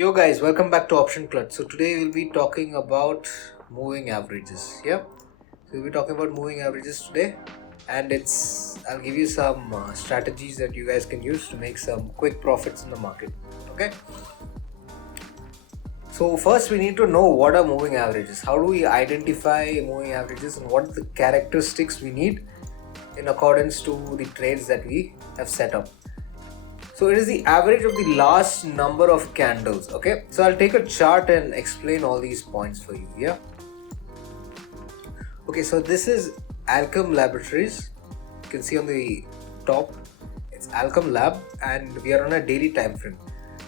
Yo guys, welcome back to Option Clutch. So today we'll be talking about moving averages. Yeah, so we'll be talking about moving averages today, and I'll give you some strategies that you guys can use to make some quick profits in the market. Okay. So first we need to know what are moving averages. How do we identify moving averages and what are the characteristics we need in accordance to the trades that we have set up. So it is the average of the last number of candles. Okay, so I'll take a chart and explain all these points for you. Yeah. Okay, so this is Alchem Laboratories. You can see on the top, it's Alchem Lab, and we are on a daily time frame.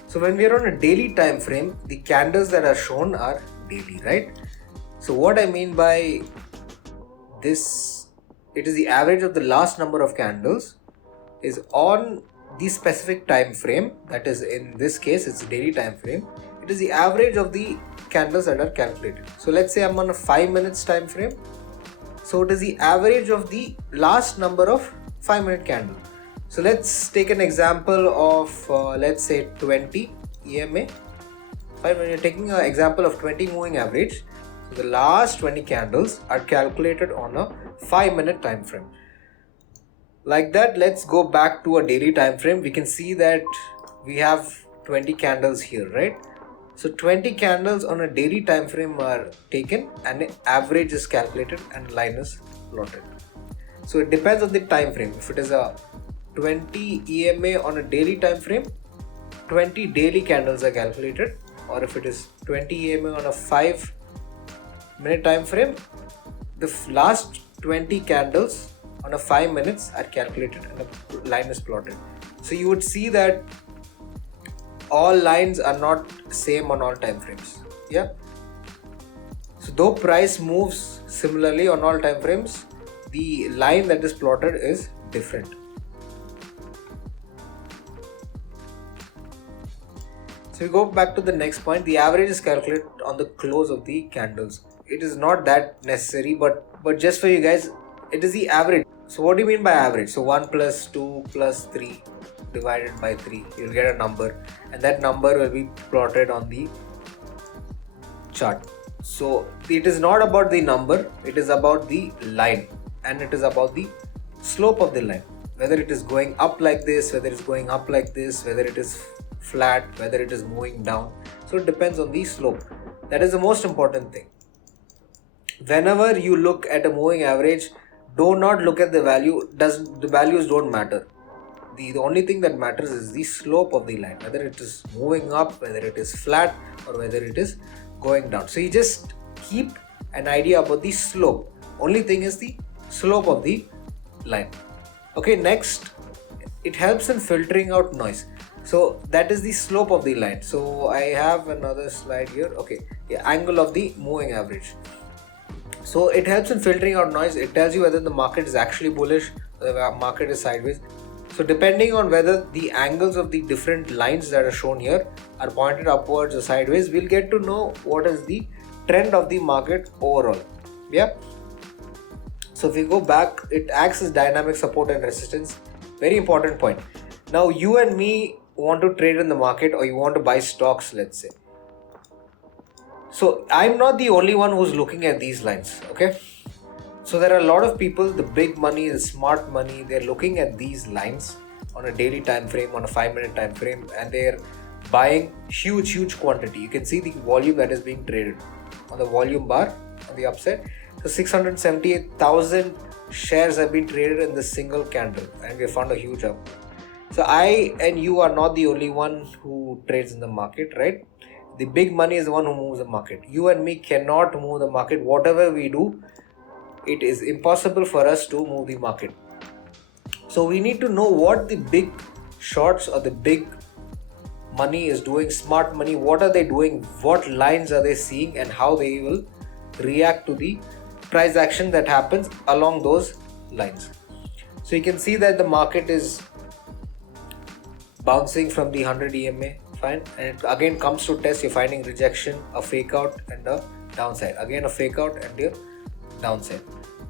So when we are on a daily time frame, the candles that are shown are daily, right? So what I mean by this, it is the average of the last number of candles is on the specific time frame, that is in this case it's daily time frame. It is the average of the candles that are calculated. So let's say I'm on a 5 minutes time frame, so it is the average of the last number of 5-minute candle. So let's take an example of let's say 20 EMA. Fine, when you're taking an example of 20 moving average, so the last 20 candles are calculated on a 5-minute time frame. Like that, let's go back to a daily time frame. We can see that we have 20 candles here, right? So 20 candles on a daily time frame are taken and the average is calculated and line is plotted. So it depends on the time frame. If it is a 20 EMA on a daily time frame, 20 daily candles are calculated, or if it is 20 EMA on a 5-minute time frame, the last 20 candles on a 5 minutes are calculated and a line is plotted. So you would see that all lines are not same on all time frames. Yeah. So though price moves similarly on all time frames, the line that is plotted is different. So we go back to the next point. The average is calculated on the close of the candles. It is not that necessary, but just for you guys, it is the average. So what do you mean by average? So 1 plus 2 plus 3 divided by 3, you'll get a number, and that number will be plotted on the chart. So it is not about the number, it is about the line, and it is about the slope of the line. Whether it is going up like this, whether it's going up like this, whether it is flat, whether it is moving down. So it depends on the slope. That is the most important thing. Whenever you look at a moving average, do not look at the value. The values don't matter. The only thing that matters is the slope of the line, whether it is moving up, whether it is flat, or whether it is going down. So you just keep an idea about the slope. Only thing is the slope of the line. Okay, next, it helps in filtering out noise. So that is the slope of the line. So I have another slide here. Okay, the angle of the moving average. So it helps in filtering out noise. It tells you whether the market is actually bullish, whether the market is sideways. So depending on whether the angles of the different lines that are shown here are pointed upwards or sideways, we'll get to know what is the trend of the market overall. Yeah. So if we go back, it acts as dynamic support and resistance. Very important point. Now you and me want to trade in the market, or you want to buy stocks, let's say. So I'm not the only one who's looking at these lines, okay? So there are a lot of people, the big money, the smart money, they're looking at these lines on a daily time frame, on a 5-minute time frame, and they're buying huge quantity. You can see the volume that is being traded on the volume bar on the upside. So 678,000 shares have been traded in this single candle, and we have found a huge up. So I and you are not the only one who trades in the market, right? The big money is the one who moves the market. You and me cannot move the market. Whatever we do, it is impossible for us to move the market. So we need to know what the big shorts or the big money is doing, smart money. What are they doing? What lines are they seeing, and how they will react to the price action that happens along those lines. So you can see that the market is bouncing from the 100 EMA. Fine, and it again comes to test. You're finding rejection, a fake out, and a downside. Again a fake out and a downside.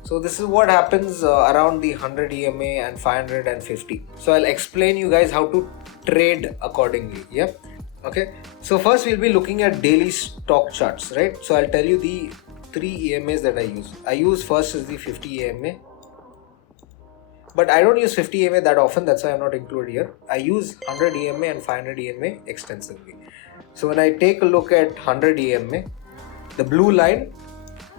So this is what happens around the 100 EMA and 550. So I'll explain you guys how to trade accordingly. Yep. Okay, so first we'll be looking at daily stock charts, right? So I'll tell you the 3 EMAs that I use. I use first is the 50 EMA, but I don't use 50 EMA that often, that's why I'm not included here. I use 100 EMA and 500 EMA extensively. So when I take a look at 100 EMA, the blue line,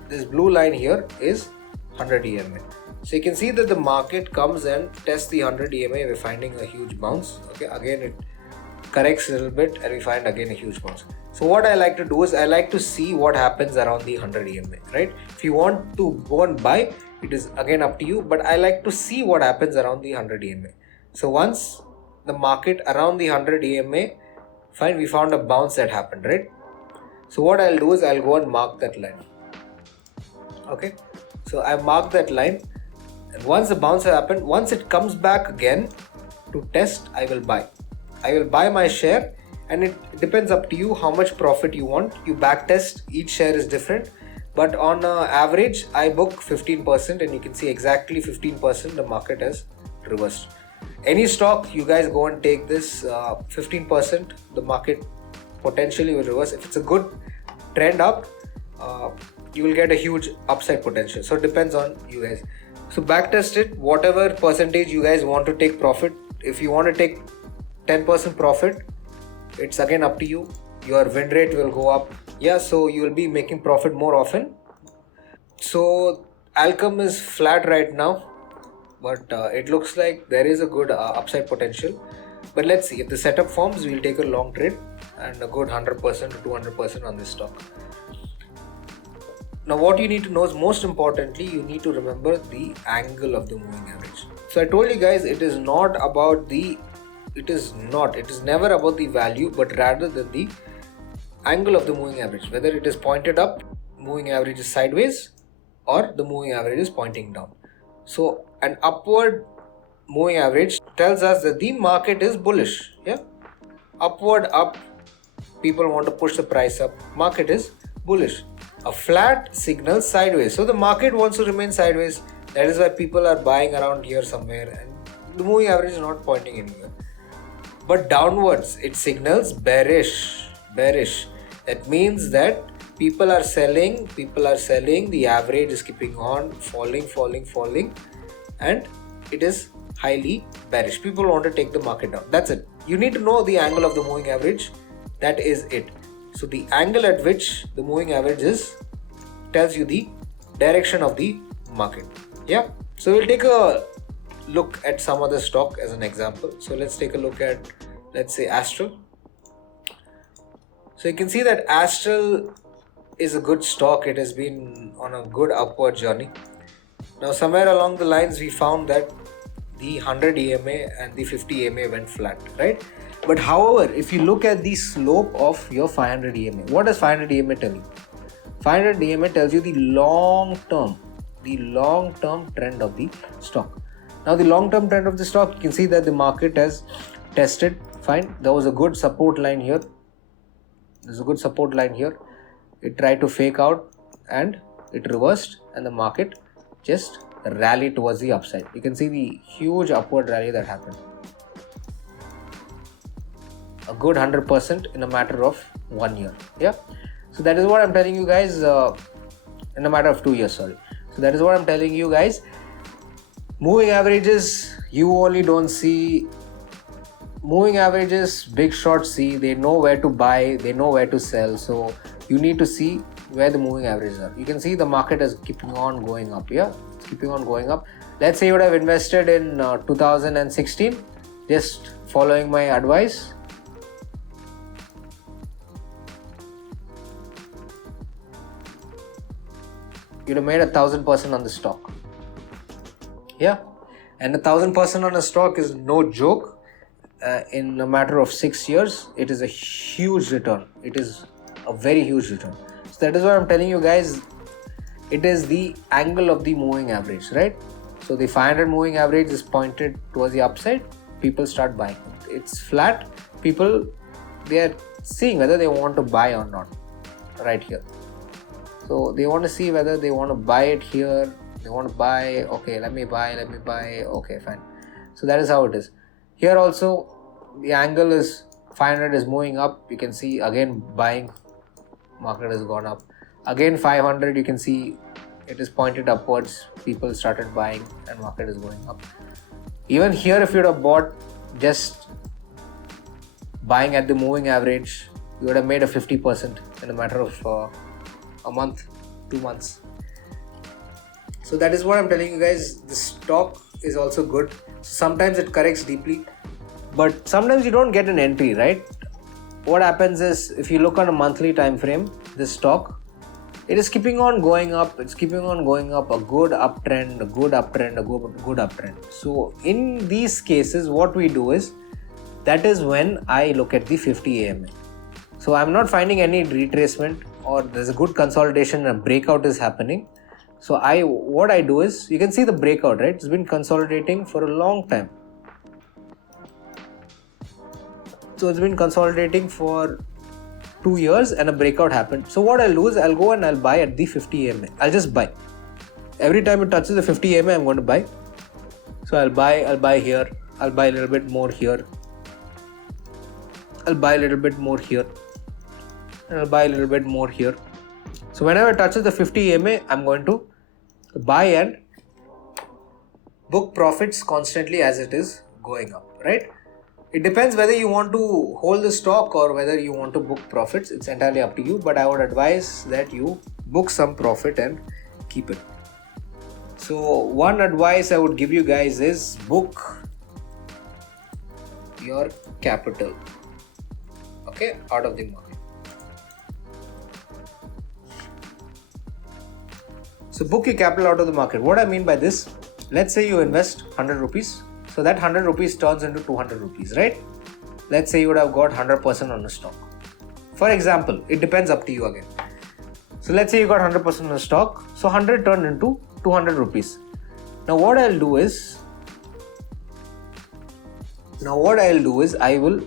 this blue line here is 100 EMA. So you can see that the market comes and tests the 100 EMA, we're finding a huge bounce. Okay, again it corrects a little bit and we find again a huge bounce. So what I like to do is I like to see what happens around the 100 EMA, right? If you want to go and buy, it is again up to you, but I like to see what happens around the 100 EMA. So once the market around the 100 EMA, fine, we found a bounce that happened, right? So what I'll do is I'll go and mark that line. Okay, so I mark that line, and once the bounce has happened, once it comes back again to test, I will buy. I will buy my share, and it depends up to you how much profit you want. You back test, each share is different, but on average I book 15%, and you can see exactly 15% the market has reversed. Any stock you guys go and take this 15%, the market potentially will reverse. If it's a good trend up, you will get a huge upside potential. So it depends on you guys. So backtest it, whatever percentage you guys want to take profit. If you want to take 10% profit, it's again up to you. Your win rate will go up. Yeah, so you will be making profit more often. So Alkem is flat right now, but it looks like there is a good upside potential. But let's see, if the setup forms, we'll take a long trade and a good 100% to 200% on this stock. Now what you need to know is, most importantly, you need to remember the angle of the moving average. So I told you guys, it is never about the value, but rather than the angle of the moving average. Whether it is pointed up, moving average is sideways, or the moving average is pointing down. So an upward moving average tells us that the market is bullish. Yeah, upward up, people want to push the price up, market is bullish. A flat signals sideways, so the market wants to remain sideways. That is why people are buying around here somewhere, and the moving average is not pointing anywhere. But downwards, it signals bearish. That means that people are selling, the average is keeping on falling, and it is highly bearish. People want to take the market down. That's it. You need to know the angle of the moving average. That is it. So the angle at which the moving average is tells you the direction of the market. Yeah. So we'll take a look at some other stock as an example. So let's take a look at, let's say, Astral. So you can see that Astral is a good stock. It has been on a good upward journey. Now somewhere along the lines we found that the 100 EMA and the 50 EMA went flat, right? But however, if you look at the slope of your 500 EMA, what does 500 EMA tell you? 500 EMA tells you the long term trend of the stock. Now the long term trend of the stock, you can see that the market has tested, fine. There was a good support line here. It tried to fake out and it reversed, and the market just rallied towards the upside. You can see the huge upward rally that happened. A good 100% in a matter of 1 year. Yeah. So that is what I'm telling you guys, in a matter of 2 years, sorry. So that is what I'm telling you guys. Moving averages, you only don't see. Moving averages, big shots see. They know where to buy, they know where to sell. So you need to see where the moving averages are. You can see the market is keeping on going up. Yeah, it's keeping on going up. Let's say you would have invested in 2016, just following my advice. You'd have made 1,000% on the stock. Yeah, and 1,000% on a stock is no joke. In a matter of 6 years, it is a huge return. It is a very huge return. So that is what I'm telling you guys. It is the angle of the moving average, right? So the 500 moving average is pointed towards the upside. People start buying. It's flat. People, they are seeing whether they want to buy or not right here. So they want to see whether they want to buy it here. They want to buy, okay, let me buy, okay, fine. So that is how it is. Here also, the angle is 500 is moving up, you can see again buying, market has gone up. Again 500, you can see it is pointed upwards, people started buying and market is going up. Even here, if you would have bought just buying at the moving average, you would have made a 50% in a matter of a month, 2 months. So that is what I'm telling you guys. The stock is also good. Sometimes it corrects deeply, but sometimes you don't get an entry, right? What happens is, if you look on a monthly time frame, this stock, it is keeping on going up. It's keeping on going up, a good uptrend, a good uptrend, a good uptrend. So in these cases, what we do is, that is when I look at the 50 AMA. So I'm not finding any retracement, or there's a good consolidation and a breakout is happening. So what I do is, you can see the breakout, right? It's been consolidating for a long time. So it's been consolidating for 2 years and a breakout happened. So what I'll do is, I'll go and I'll buy at the 50 AMA. I'll just buy. Every time it touches the 50 AMA, I'm going to buy. So I'll buy here. I'll buy a little bit more here. I'll buy a little bit more here. And I'll buy a little bit more here. So whenever it touches the 50 EMA, I'm going to buy and book profits constantly as it is going up, right? It depends whether you want to hold the stock or whether you want to book profits. It's entirely up to you, but I would advise that you book some profit and keep it. So one advice I would give you guys is, book your capital, okay, out of the market. So book your capital out of the market. What I mean by this, let's say you invest 100 rupees. So that 100 rupees turns into 200 rupees, right? Let's say you would have got 100% on a stock. For example, it depends, up to you again. So let's say you got 100% on a stock. So 100 turned into 200 rupees. Now what I'll do is, I will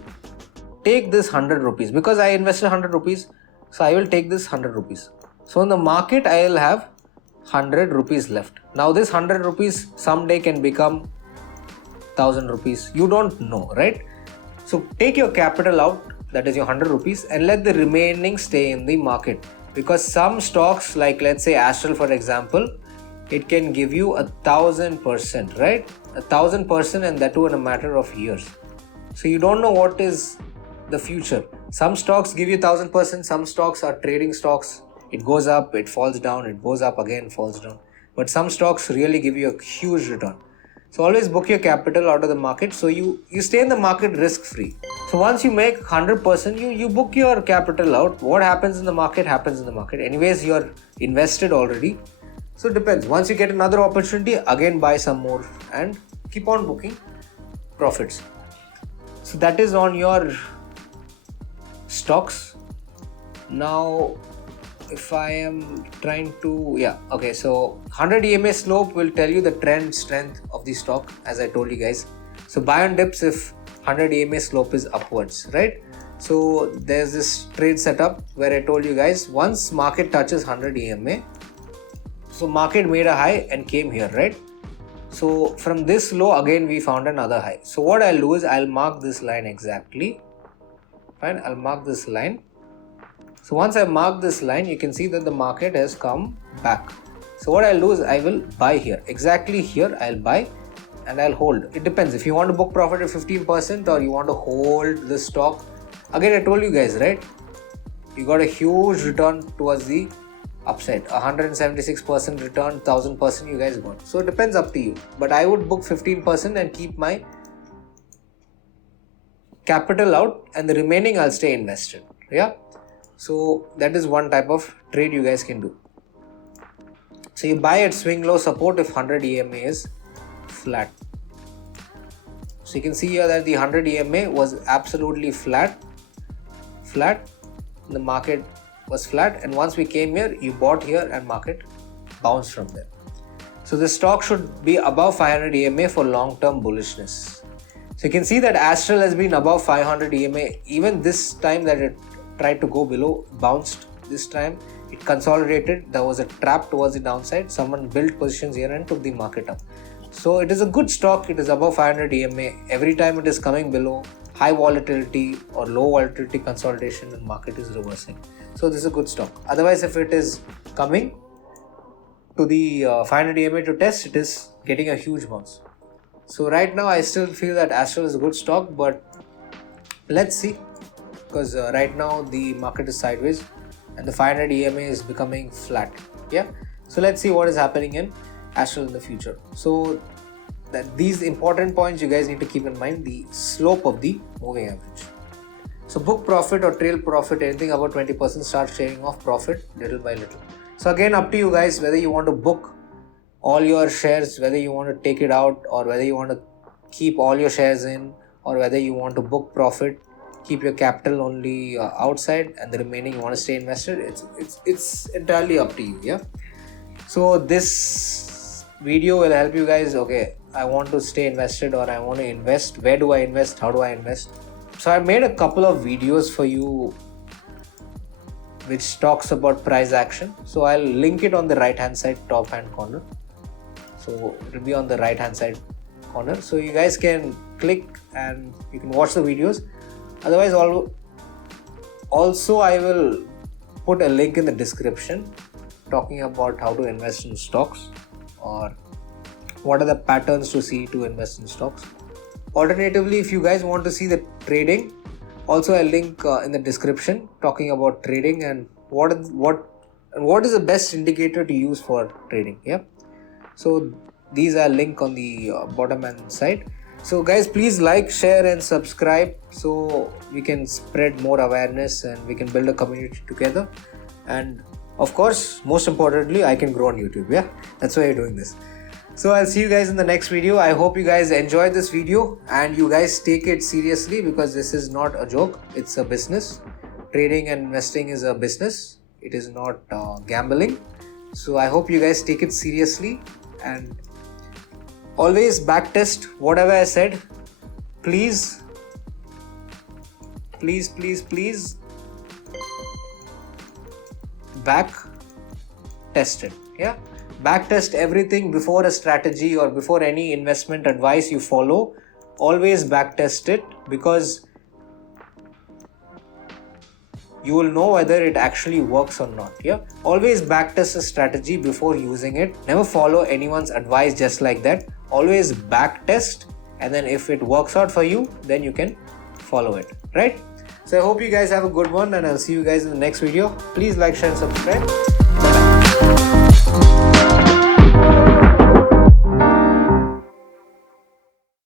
take this 100 rupees because I invested 100 rupees. So I will take this 100 rupees. So in the market, I will have 100 rupees left. Now this 100 rupees someday can become 1000 rupees. You don't know, right? So take your capital out, that is your 100 rupees, and let the remaining stay in the market. Because some stocks, like let's say Astral for example, it can give you 1000%, right? 1000%, and that too in a matter of years. So you don't know what is the future. Some stocks give you 1000%, some stocks are trading stocks. It goes up, it falls down, it goes up again, falls down. But some stocks really give you a huge return. So always book your capital out of the market, so you stay in the market risk free. So once you make 100%, you book your capital out. What happens in the market happens in the market. Anyways, you're invested already. So it depends. Once you get another opportunity, again buy some more and keep on booking profits. So that is on your stocks. Now if I am trying to, so 100 EMA slope will tell you the trend strength of the stock, as I told you guys. So buy on dips if 100 EMA slope is upwards, right? So there's this trade setup where I told you guys, once market touches 100 EMA, so market made a high and came here, right? So from this low, again we found another high. So what I'll do is, I'll mark this line exactly. Fine, I'll mark this line. So once I mark this line, you can see that the market has come back. So what I'll do is, I will buy here. Exactly here, I'll buy and I'll hold. It depends. If you want to book profit at 15% or you want to hold the stock. Again, I told you guys, right? You got a huge return towards the upside. 176% return, 1000% you guys got. So it depends, up to you. But I would book 15% and keep my capital out, and the remaining I'll stay invested. Yeah. So that is one type of trade you guys can do. So you buy at swing low support if 100 EMA is flat. So you can see here that the 100 EMA was absolutely flat. The market was flat, and once we came here, you bought here and market bounced from there. So the stock should be above 500 EMA for long-term bullishness. So you can see that Astral has been above 500 EMA. Even this time that it tried to go below, bounced. This time it consolidated. There was a trap towards the downside. Someone built positions here and took the market up. So it is a good stock. It is above 500 EMA. Every time it is coming below, high volatility or low volatility consolidation and market is reversing. So this is a good stock. Otherwise, if it is coming to the 500 EMA to test, it is getting a huge bounce. So right now I still feel that Astral is a good stock, but let's see, because right now the market is sideways and the 500 EMA is becoming flat. Yeah, so let's see what is happening in Astral in the future. So that these important points you guys need to keep in mind: the slope of the moving average. So book profit or trail profit, anything about 20%, start shaving off profit little by little. So again, up to you guys whether you want to book all your shares, whether you want to take it out, or whether you want to keep all your shares in, or whether you want to book profit, keep your capital only outside, and the remaining you want to stay invested. It's entirely up to you. Yeah. So this video will help you guys. Okay, I want to stay invested, or I want to invest. Where do I invest? How do I invest? So I made a couple of videos for you which talks about price action. So I'll link it on the right hand side top hand corner. So it will be on the right hand side corner. So you guys can click and you can watch the videos. Otherwise, also I will put a link in the description talking about how to invest in stocks, or what are the patterns to see to invest in stocks. Alternatively, if you guys want to see the trading, also I'll link in the description talking about trading and what is the best indicator to use for trading. Yeah. So these are linked on the bottom hand side. So guys, please like, share and subscribe so we can spread more awareness and we can build a community together. And of course, most importantly, I can grow on YouTube. Yeah, that's why you're doing this. So I'll see you guys in the next video. I hope you guys enjoyed this video and you guys take it seriously, because this is not a joke. It's a business. Trading and investing is a business. It is not gambling. So I hope you guys take it seriously and always backtest whatever I said. Please back test it. Yeah. Backtest everything before a strategy or before any investment advice you follow. Always backtest it, because you will know whether it actually works or not. Yeah. Always backtest a strategy before using it. Never follow anyone's advice just like that. Always backtest, and then if it works out for you, then you can follow it. Right? So I hope you guys have a good one, and I'll see you guys in the next video. Please like, share and subscribe. Bye-bye.